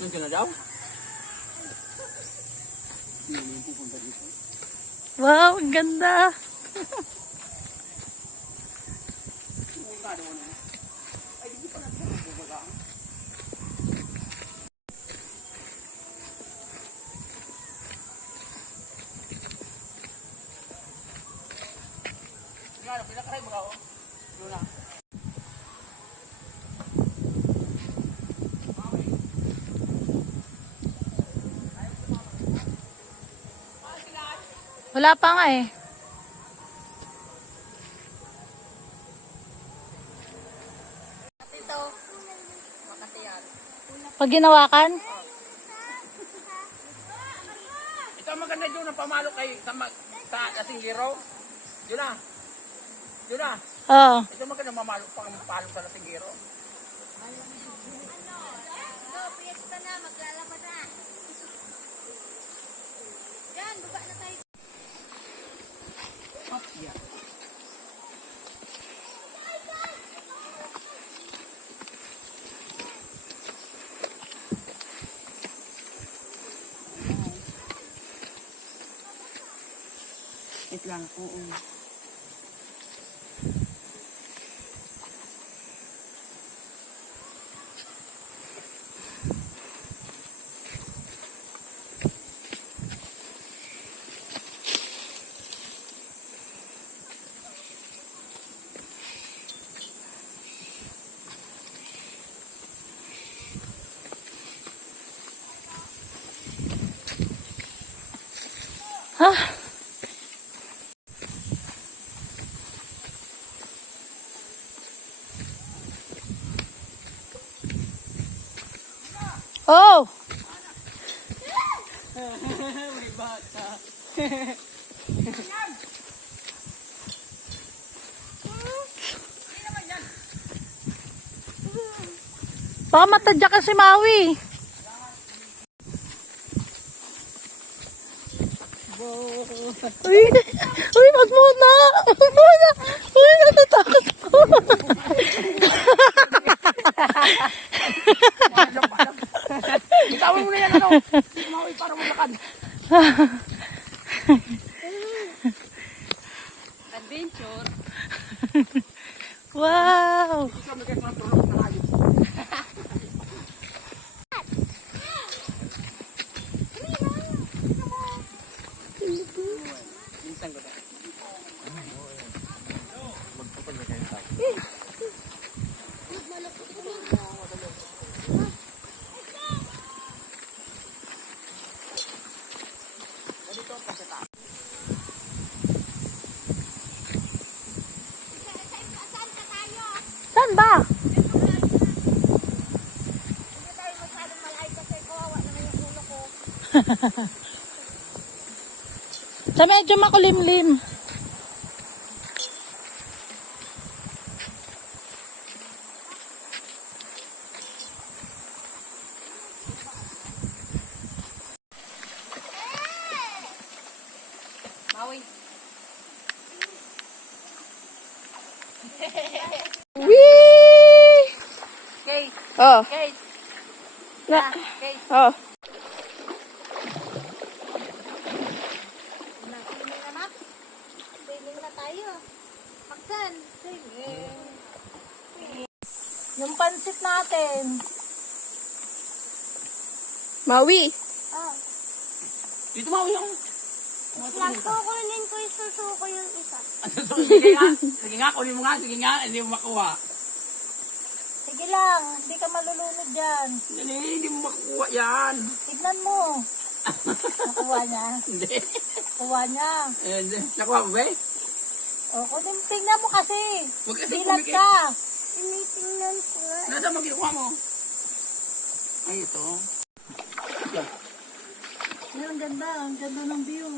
Nandiyan na daw? Wow, ang ganda. Wala pa nga eh. Pag ginawakan? Ito maganda doon ang pamalo kay sa Lasinggero. Yun na. Yun na. Oo. Ito maganda mamalo pang palo sa Lasinggero. Piyesta na, maglalakad na. Yan, baba na tayo. Ito lang, oo. Ha? Oh! May bata. Baka matadya ka si Maui. Uy! Uy! Wag muna! Wag muna! Uy! Natatakot ko! Itawin mo na yan, ano? Maui para maglakad. Adventure. Wow! Ito may kasama tulog na ayos. Minsan ko na. Saan ba? Hindi tayo masyadong malayo kasi kawawa naman yung ulo ko. Sa medyo makulimlim. Maui. Whee! Kate. Oh. Kate. Na. Kate. Oh. Swimming na, Max. Swimming na tayo. Maxan. Swimming. Yung pansit natin. Maui. Oh. Dito Maui yung... Lang kukunin ko yung susuko yung isa. Sige nga. Sige nga, kunin mo nga. Sige nga, hindi mo makuha. Sige lang, hindi ka malulunod dyan. Hindi mo makuha yan. Tignan mo. Nakuha niya. Hindi. Nakuha niya. Nakuha mo ba? O, tingnan mo kasi. Huwag kasi Bilat pumikit. ka. Tinitingnan ko nga. Nasa mo kinuha mo? Ay, ito. Ay, ang ganda ng view.